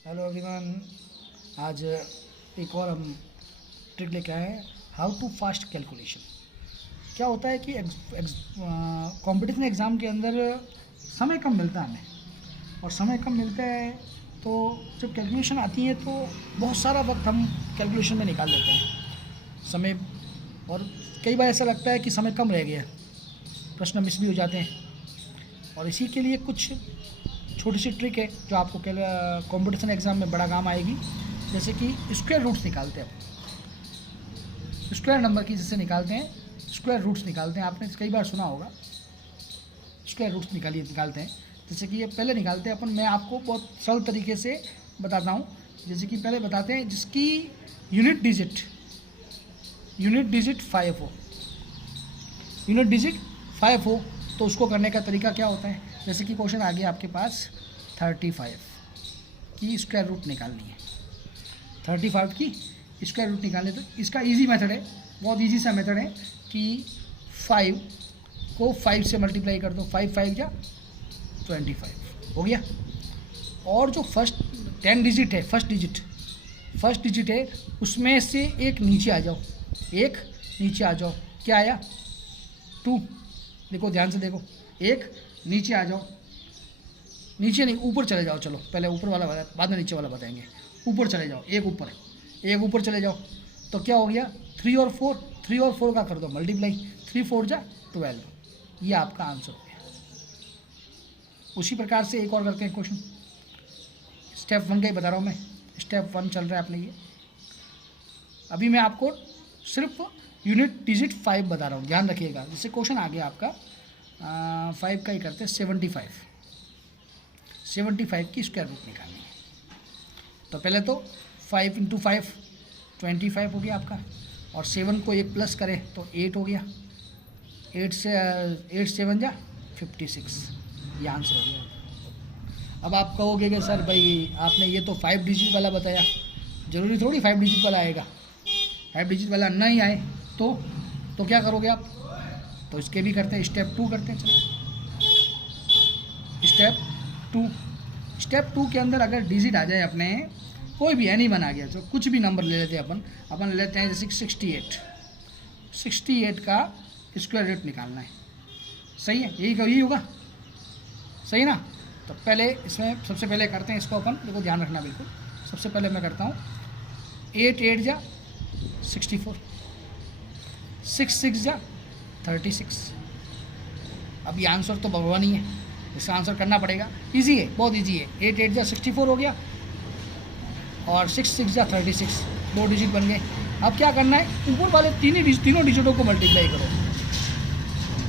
Hello everyone. आज एक और हम ट्रिक लेके आए हैं, हाउ टू फास्ट कैलकुलेशन। क्या होता है कि कंपटीशन एग्ज़ाम के अंदर समय कम मिलता है हमें, और समय कम मिलता है तो जब कैलकुलेशन आती है तो बहुत सारा वक्त हम कैलकुलेशन में निकाल देते हैं समय, और कई बार ऐसा लगता है कि समय कम रह गया, प्रश्न मिस भी हो जाते हैं। और इसी के लिए कुछ छोटी सी ट्रिक है जो आपको कंपटीशन एग्ज़ाम में बड़ा काम आएगी। जैसे कि स्क्वायर रूट्स निकालते हैं, स्क्वायर नंबर की जैसे निकालते हैं, स्क्वायर रूट्स निकालते हैं, आपने कई बार सुना होगा स्क्वायर रूट्स निकालते हैं। जैसे कि ये पहले निकालते हैं अपन, मैं आपको बहुत सरल तरीके से बताता हूँ। जैसे कि पहले बताते हैं जिसकी यूनिट डिजिट 5 हो, यूनिट डिजिट 5 हो तो उसको करने का तरीका क्या होता है। जैसे कि क्वेश्चन आ गया आपके पास 35 की स्क्वायर रूट निकालनी है, 35 की स्क्वायर रूट निकालने, तो इसका इजी मेथड है, बहुत इजी सा मेथड है कि 5 को 5 से मल्टीप्लाई कर दो, 5 5 या 25 हो गया। और जो फर्स्ट 10 डिजिट है, फर्स्ट डिजिट है, उसमें से एक नीचे आ जाओ, क्या आया 2। देखो ध्यान से देखो, एक नीचे आ जाओ, नीचे नहीं ऊपर चले जाओ, चलो पहले ऊपर वाला बाद में नीचे वाला बताएंगे। ऊपर चले जाओ, एक ऊपर चले जाओ, तो क्या हो गया 3 और 4 का कर दो मल्टीप्लाई, 3 4 जा 12, ये आपका आंसर हो गया। उसी प्रकार से एक और करते हैं क्वेश्चन, स्टेप 1 का ही बता रहा हूँ मैं, स्टेप 1 चल रहा है अपने ये। अभी मैं आपको सिर्फ यूनिट डिजिट 5 बता रहा हूँ, ध्यान रखिएगा। जैसे क्वेश्चन आ गया आपका 5 का ही करते हैं, 75 की स्क्वायर रूट निकालनी है। तो पहले तो 5 × 5 25 हो गया आपका, और 7 को एक प्लस करें तो 8 हो गया, 8 7 जा 56, ये आंसर हो गया। अब आप कहोगे कि सर भाई आपने ये तो 5 डिजिट वाला बताया, ज़रूरी थोड़ी 5 डिजिट वाला आएगा, 5 डिजिट वाला नहीं आए तो क्या करोगे आप। तो इसके भी करते हैं, स्टेप 2 करते हैं। चलो स्टेप 2 के अंदर अगर डिजिट आ जाए अपने, कोई भी एनी वन आ गया, तो कुछ भी नंबर ले लेते हैं अपन ले लेते हैं जैसे 68 का स्क्वायर रूट निकालना है। सही है, यही होगा, सही ना। तो पहले इसमें सबसे पहले करते हैं इसको अपन, देखो ध्यान रखना बिल्कुल। सबसे पहले मैं करता हूँ 8 8 जा 64, 6 6 जा 36। अब ये आंसर तो भगवान ही है, इसका आंसर करना पड़ेगा, इजी है, बहुत इजी है। 8 8 जा 64 हो गया, और 6 6 जा 36, 2 डिजिट बन गए। अब क्या करना है, ऊपर वाले तीनों डिजिटों को मल्टीप्लाई करो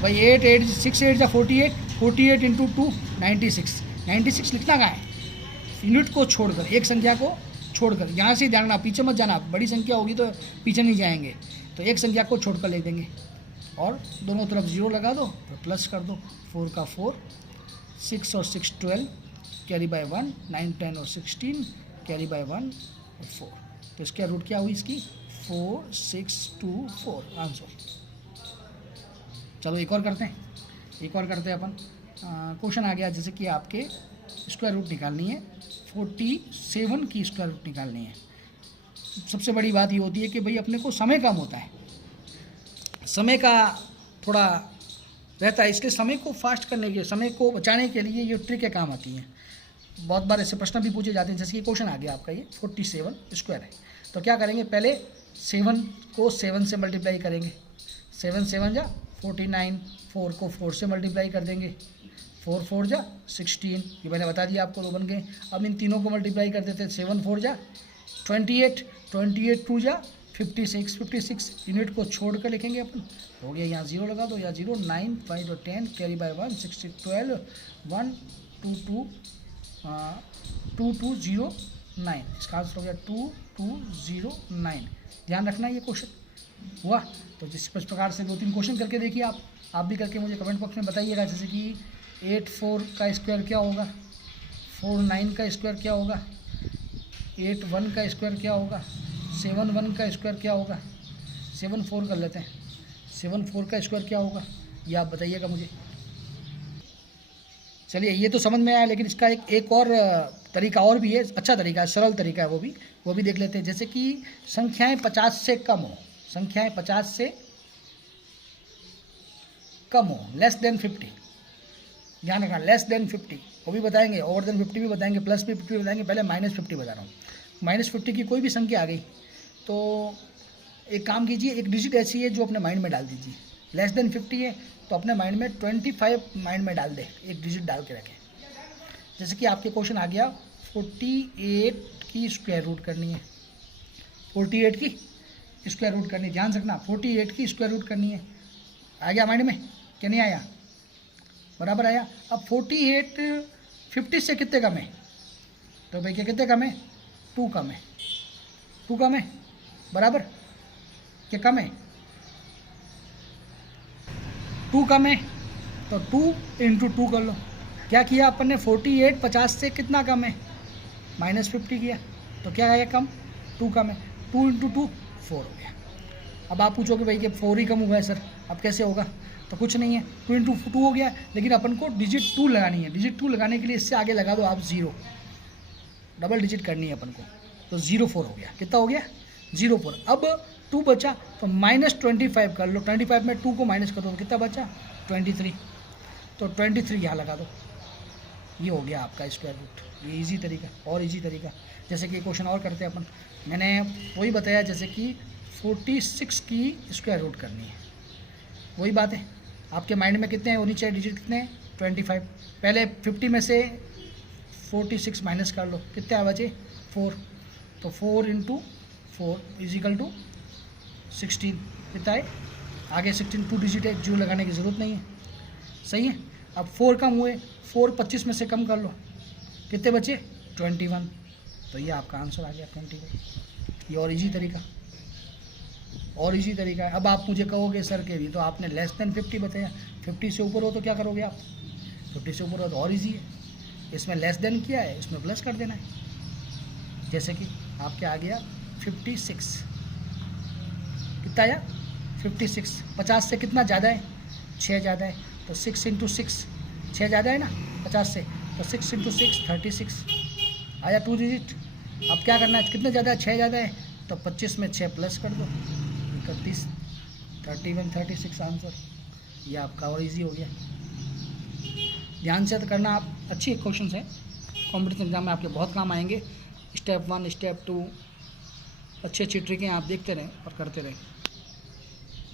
भाई। 8 8 6 8 जा 48, 48 × 2 96 लिखना कहाँ है, यूनिट को छोड़कर, एक संख्या को छोड़कर, यहाँ से ध्यान रखना, पीछे मत जाना, बड़ी संख्या होगी तो पीछे नहीं जाएंगे, तो एक संख्या को छोड़कर ले देंगे, और दोनों तरफ 0 लगा दो, तो प्लस कर दो, 4 का 4, 6 और 6 12, कैरी बाय 1, 9 10 और 16, कैरी बाय 1 और 4। तो इसका रूट क्या हुई इसकी 4 6 2 4, आंसर। चलो एक और करते हैं अपन। क्वेश्चन आ गया जैसे कि आपके स्क्वायर रूट निकालनी है, 47 की स्क्वायर रूट निकालनी है। सबसे बड़ी बात ये होती है कि भाई अपने को समय कम होता है, समय का थोड़ा रहता है, इसलिए समय को फास्ट करने के, समय को बचाने के लिए ये ट्रिक काम आती हैं। बहुत बार ऐसे प्रश्न भी पूछे जाते हैं, जैसे कि क्वेश्चन आ गया आपका ये 47 स्क्वायर है, तो क्या करेंगे, पहले 7 को 7 से मल्टीप्लाई करेंगे, 7 7 जा 49, 4 को 4 से मल्टीप्लाई कर देंगे, 4 4 जा 16, ये मैंने बता दिया आपको, 2 बन गए। अब इन तीनों को मल्टीप्लाई कर देते हैं, 7 4 जा 28, 2 जा 56, यूनिट को छोड़ कर लिखेंगे अपन, हो गया, यहाँ 0 लगा दो, या 0 9 5 और 10, कैरी बाय 1 6 12 1 2 2 2 2 0 9, इसका आंसर हो गया 2 2 0 9। ध्यान रखना ये क्वेश्चन हुआ। तो जिस प्रकार से 2-3 क्वेश्चन करके देखिए आप भी करके मुझे कमेंट बॉक्स में बताइएगा। जैसे कि 8 4 का स्क्वायर क्या होगा, 4 9 का स्क्वायर क्या होगा, 8 1 का स्क्वायर क्या होगा, 7 1 का स्क्वायर क्या होगा, 7 4 कर लेते हैं, 7 4 का स्क्वायर क्या होगा, ये आप बताइएगा मुझे। चलिए ये तो समझ में आया, लेकिन इसका एक और तरीका और भी है, अच्छा तरीका है, सरल तरीका है, वो भी देख लेते हैं। जैसे कि संख्याएं 50 से कम हो, संख्याएं 50 से कम हो, लेस देन 50, ध्यान रखना, लेस देन 50 वो भी बताएंगे, ओवर देन 50 भी बताएंगे, प्लस भी 50 बताएंगे। पहले -50 बता रहा हूँ। -50 की कोई भी संख्या आ गई तो एक काम कीजिए, एक डिजिट ऐसी है जो अपने माइंड में डाल दीजिए। लेस देन 50 है तो अपने माइंड में 25 माइंड में डाल दे, एक डिजिट डाल के रखें। जैसे कि आपके क्वेश्चन आ गया 48 की स्क्वायर रूट करनी है, 48 की स्क्वायर रूट करनी है, ध्यान रखना 48 की स्क्वायर रूट करनी है। आ गया माइंड में क्या नहीं आया? बराबर आया। अब 48 50 से कितने कम है? तो भाई क्या कितने कम है? 2 कम है, 2 कम है, बराबर क्या कम है? 2 कम है तो 2 × 2 कर लो। क्या किया अपन ने? 48 50 से कितना कम है? -50 किया तो क्या है कम? 2 कम है, 2 × 2 4 हो गया। अब आप पूछोगे भाई कि 4 ही कम हुआ है सर, अब कैसे होगा? तो कुछ नहीं है, 2 × 2 हो गया, लेकिन अपन को डिजिट 2 लगानी है। डिजिट 2 लगाने के लिए इससे आगे लगा दो आप 0, डबल डिजिट करनी है अपन को, तो 04 हो गया। कितना हो गया? 04। अब 2 बचा तो -25 कर लो, 25 में 2 को माइनस कर दो तो कितना बचा? 23। तो 23 यहाँ लगा दो, ये हो गया आपका स्क्वायर रूट। ये इजी तरीका, और इजी तरीका। जैसे कि क्वेश्चन और करते हैं अपन, मैंने वही बताया, जैसे कि 46 की स्क्वायर रूट करनी है। वही बात है, आपके माइंड में कितने होनी चाहिए डिजिट? कितने हैं? 25। पहले 50 में से 46 माइनस कर लो, कितने बचे? 4। तो 4 × 4 = 16। कितना है? आगे 16 2 डिजिट है, 0 लगाने की ज़रूरत नहीं है, सही है। अब 4 कम हुए, 4 25 में से कम कर लो, कितने बचे? 21। तो ये आपका आंसर आ गया 21। ये और इजी तरीका, और इजी तरीका है। अब आप मुझे कहोगे सर के भी तो आपने लेस देन 50 बताया, 50 से ऊपर हो तो क्या करोगे आप? 50 से ऊपर हो तो और इजी है, इसमें लेस देन किया है, इसमें प्लस कर देना है। जैसे कि आपके आ गया 56, कितना आया? 56। 50 से कितना ज़्यादा है? 6 ज़्यादा है, तो 6 × 6, 6 ज़्यादा है ना 50 से, तो 6 × 6 36 आया 2 डिजिट। अब क्या करना है? कितने ज़्यादा है? 6 ज़्यादा है, तो 25 में 6 प्लस कर दो, 31 31 36 आंसर। ये आपका और इजी हो गया। ध्यान से तो करना आप, अच्छी क्वेश्चन है, कॉम्पिटिशन एग्जाम में आपके बहुत काम आएंगे। स्टेप 1 स्टेप 2 अच्छी ट्रिकें आप देखते रहें और करते रहें।